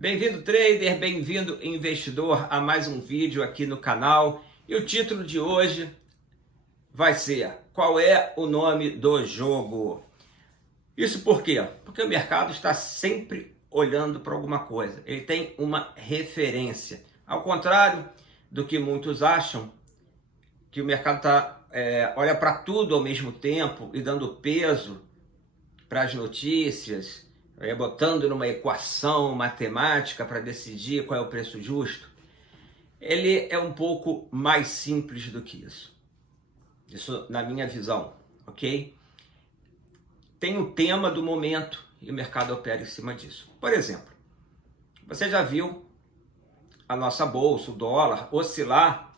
Bem-vindo trader, bem-vindo investidor a mais um vídeo aqui no canal. E o título de hoje vai ser: qual é o nome do jogo? Isso por quê? Porque o mercado está sempre olhando para alguma coisa. Ele tem uma referência. Ao contrário do que muitos acham, que o mercado olha para tudo ao mesmo tempo e dando peso para as notícias, botando numa equação matemática para decidir qual é o preço justo. Ele é um pouco mais simples do que isso. Isso na minha visão, ok? Tem o tema do momento e o mercado opera em cima disso. Por exemplo, você já viu a nossa bolsa, o dólar, oscilar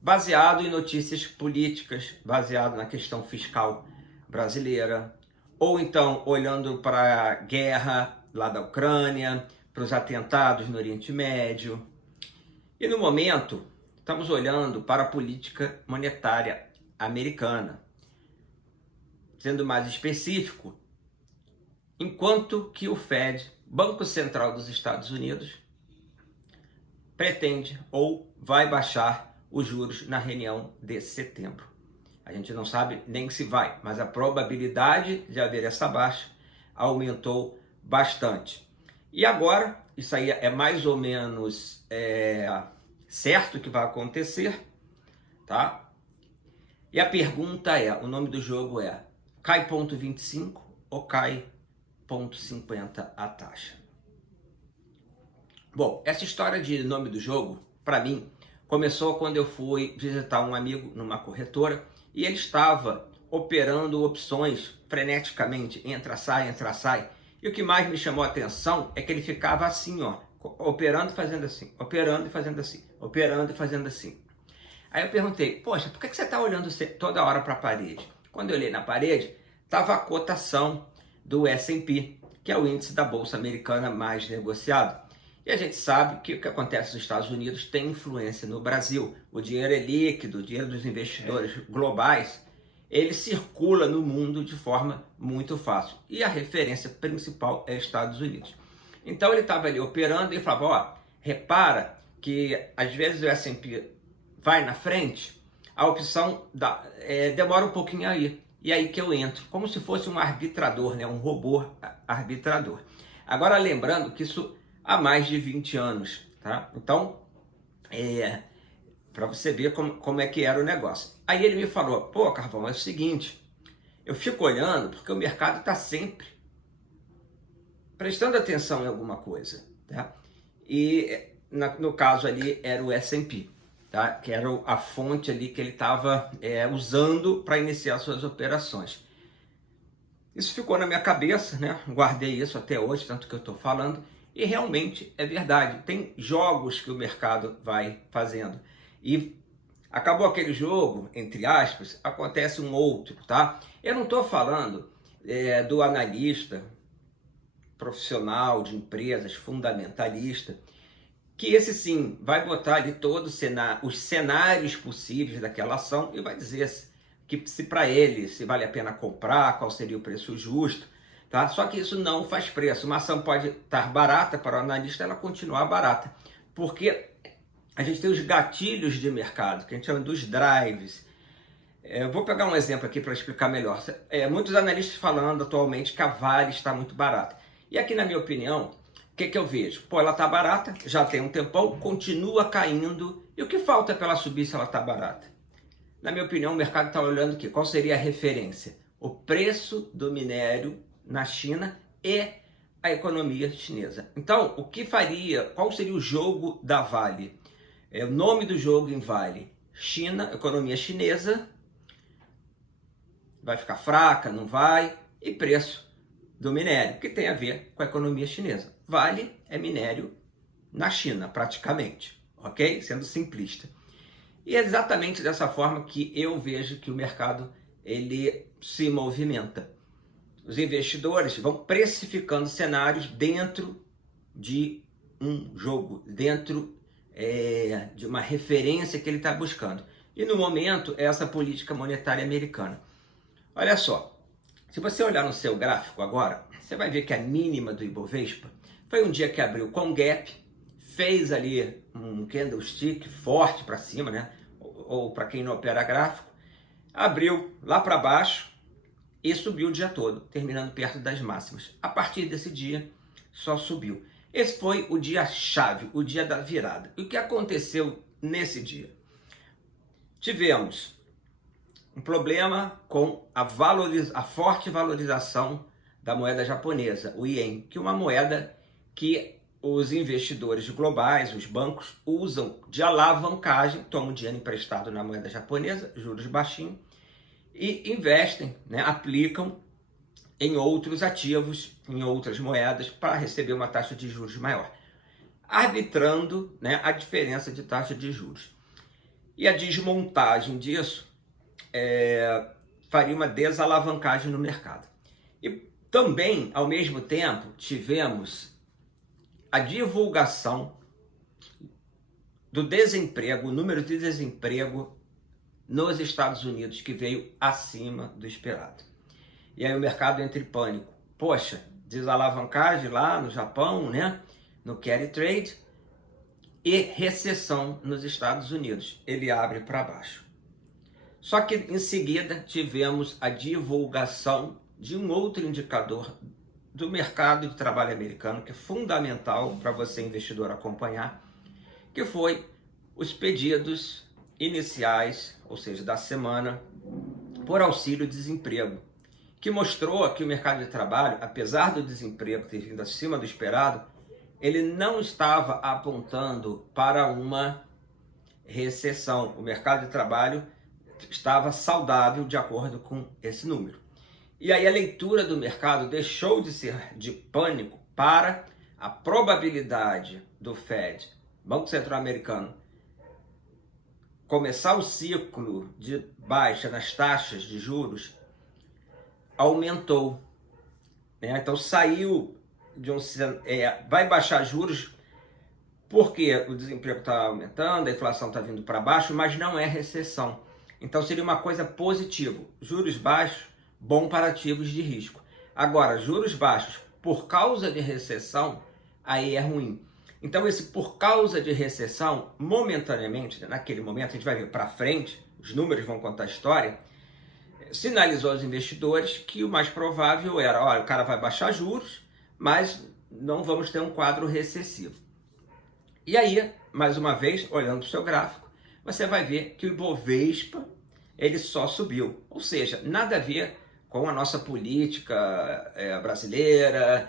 baseado em notícias políticas, baseado na questão fiscal brasileira, ou então olhando para a guerra lá da Ucrânia, para os atentados no Oriente Médio. E no momento, estamos olhando para a política monetária americana. Sendo mais específico, enquanto que o Fed, Banco Central dos Estados Unidos, pretende ou vai baixar os juros na reunião de setembro. A gente não sabe nem se vai, mas a probabilidade de haver essa baixa aumentou bastante. E agora, isso aí é mais ou menos certo que vai acontecer, tá? E a pergunta é, o nome do jogo é: cai 0,25 ou cai 0,50 a taxa? Bom, essa história de nome do jogo, para mim, começou quando eu fui visitar um amigo numa corretora e ele estava operando opções freneticamente, entra, sai. E o que mais me chamou a atenção é que ele ficava assim, ó, operando e fazendo assim, operando e fazendo assim, operando e fazendo assim. Aí eu perguntei, poxa, por que você está olhando toda hora para a parede? Quando eu olhei na parede, estava a cotação do S&P, que é o índice da Bolsa Americana mais negociado. E a gente sabe que o que acontece nos Estados Unidos tem influência no Brasil. O dinheiro é líquido, o dinheiro dos investidores globais, ele circula no mundo de forma muito fácil. E a referência principal é Estados Unidos. Então ele estava ali operando e falava, ó, repara que às vezes o S&P vai na frente, a opção demora um pouquinho aí. E aí que eu entro, como se fosse um arbitrador, né? Um robô arbitrador. Agora lembrando que isso há mais de 20 anos, tá? Então, para você ver como é que era o negócio. Aí ele me falou, pô, Carvão, é o seguinte, eu fico olhando porque o mercado está sempre prestando atenção em alguma coisa, tá? E no caso ali era o S&P, tá? Que era a fonte ali que ele estava usando para iniciar suas operações. Isso ficou na minha cabeça, né? Guardei isso até hoje, tanto que eu estou falando. E realmente é verdade, tem jogos que o mercado vai fazendo. E acabou aquele jogo, entre aspas, acontece um outro, tá? Eu não estou falando do analista profissional de empresas, fundamentalista, que esse sim vai botar ali todos os cenários possíveis daquela ação e vai dizer que se para ele se vale a pena comprar, qual seria o preço justo. Tá? Só que isso não faz preço. Uma ação pode estar barata para o analista, ela continuar barata. Porque a gente tem os gatilhos de mercado, que a gente chama dos drives. Eu vou pegar um exemplo aqui para explicar melhor. Muitos analistas falando atualmente que a Vale está muito barata. E aqui, na minha opinião, o que eu vejo? Pô, ela está barata, já tem um tempão, continua caindo. E o que falta para ela subir se ela está barata? Na minha opinião, o mercado está olhando aqui. Qual seria a referência? O preço do minério na China e a economia chinesa. Então, qual seria o jogo da Vale? O nome do jogo em Vale: China, economia chinesa, vai ficar fraca, não vai, e preço do minério, que tem a ver com a economia chinesa. Vale é minério na China, praticamente, ok? Sendo simplista. E é exatamente dessa forma que eu vejo que o mercado ele se movimenta. Os investidores vão precificando cenários dentro de um jogo, dentro de uma referência que ele está buscando. E no momento é essa política monetária americana. Olha só, se você olhar no seu gráfico agora, você vai ver que a mínima do Ibovespa Foi um dia que abriu com gap, fez ali um candlestick forte para cima, né? Ou para quem não opera gráfico, abriu lá para baixo e subiu o dia todo, terminando perto das máximas. A partir desse dia, só subiu. Esse foi o dia chave, o dia da virada. E o que aconteceu nesse dia? Tivemos um problema com a forte valorização da moeda japonesa, o ien, que é uma moeda que os investidores globais, os bancos, usam de alavancagem, tomam dinheiro emprestado na moeda japonesa, juros baixinhos, e investem, né, aplicam em outros ativos, em outras moedas, para receber uma taxa de juros maior, arbitrando, né, a diferença de taxa de juros. E a desmontagem disso faria uma desalavancagem no mercado. E também, ao mesmo tempo, tivemos a divulgação do desemprego, o número de desemprego nos Estados Unidos, que veio acima do esperado. E aí o mercado entra em pânico. Poxa, desalavancagem lá no Japão, né? No carry trade, e recessão nos Estados Unidos. Ele abre para baixo. Só que em seguida tivemos a divulgação de um outro indicador do mercado de trabalho americano, que é fundamental para você, investidor, acompanhar, que foi os pedidos iniciais, ou seja, da semana, por auxílio-desemprego, que mostrou que o mercado de trabalho, apesar do desemprego ter vindo acima do esperado, ele não estava apontando para uma recessão. O mercado de trabalho estava saudável de acordo com esse número. E aí a leitura do mercado deixou de ser de pânico para a probabilidade do Fed, Banco Central Americano, começar o ciclo de baixa nas taxas de juros, aumentou. Né? Então saiu de vai baixar juros porque o desemprego está aumentando, a inflação está vindo para baixo, mas não é recessão. Então seria uma coisa positiva. Juros baixos, bom para ativos de risco. Agora, juros baixos por causa de recessão, aí é ruim. Então esse por causa de recessão, momentaneamente, naquele momento, a gente vai ver para frente, os números vão contar a história, sinalizou aos investidores que o mais provável era, olha, o cara vai baixar juros, mas não vamos ter um quadro recessivo. E aí, mais uma vez, olhando para o seu gráfico, você vai ver que o Ibovespa, ele só subiu. Ou seja, nada a ver com a nossa política brasileira,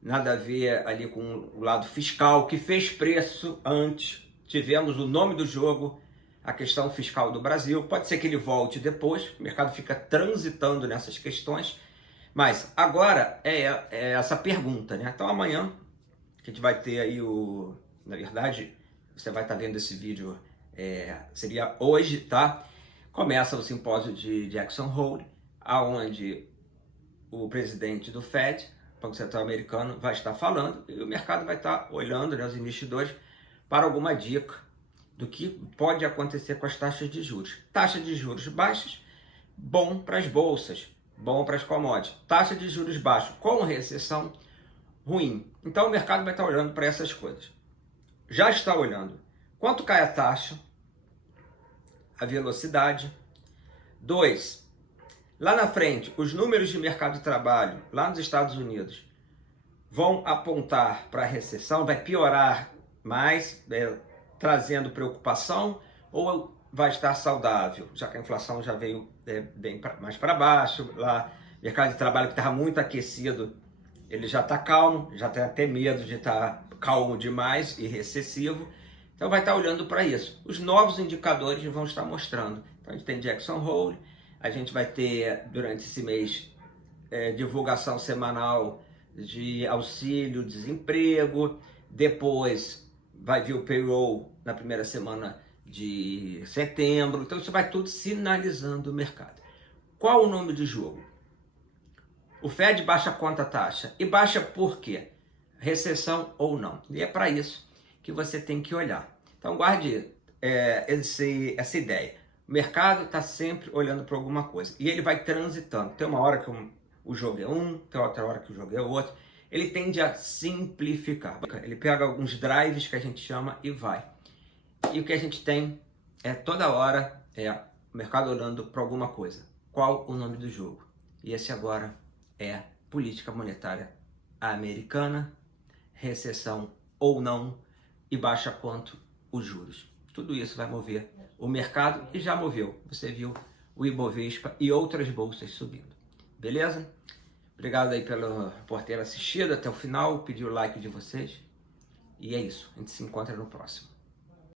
nada a ver ali com o lado fiscal, que fez preço antes. Tivemos o nome do jogo, a questão fiscal do Brasil. Pode ser que ele volte depois, o mercado fica transitando nessas questões. Mas agora é essa pergunta, né? Então amanhã a gente vai ter aí na verdade, você vai estar vendo esse vídeo, seria hoje, tá? Começa o simpósio de Jackson Hole, aonde o presidente do Fed, Banco Central Americano, vai estar falando e o mercado vai estar olhando, né, os investidores, para alguma dica do que pode acontecer com as taxas de juros. Taxa de juros baixas, bom para as bolsas, bom para as commodities. Taxa de juros baixos com recessão, ruim. Então o mercado vai estar olhando para essas coisas. Já está olhando quanto cai a taxa, a velocidade. 2, lá na frente, os números de mercado de trabalho lá nos Estados Unidos vão apontar para a recessão, vai piorar mais, trazendo preocupação, ou vai estar saudável, já que a inflação já veio bem mais para baixo, lá mercado de trabalho que estava muito aquecido, ele já está calmo, já tem até medo de estar calmo demais e recessivo, então vai estar olhando para isso. Os novos indicadores vão estar mostrando. Então a gente tem Jackson Hole, a gente vai ter durante esse mês divulgação semanal de auxílio, desemprego, depois vai vir o payroll na primeira semana de setembro, então isso vai tudo sinalizando o mercado. Qual o nome do jogo? O Fed baixa quanto a taxa? E baixa por quê? Recessão ou não? E é para isso que você tem que olhar. Então guarde essa ideia. O mercado está sempre olhando para alguma coisa e ele vai transitando. Tem uma hora que o jogo é um, tem outra hora que o jogo é outro. ele tende a simplificar. Ele pega alguns drives que a gente chama e vai. E o que a gente tem é toda hora o mercado olhando para alguma coisa. Qual o nome do jogo? E esse agora é política monetária americana, recessão ou não, e baixa quanto os juros. Tudo isso vai mover o mercado e já moveu. Você viu o Ibovespa e outras bolsas subindo. Beleza? Obrigado aí por ter assistido até o final, pedi o like de vocês. E é isso, a gente se encontra no próximo.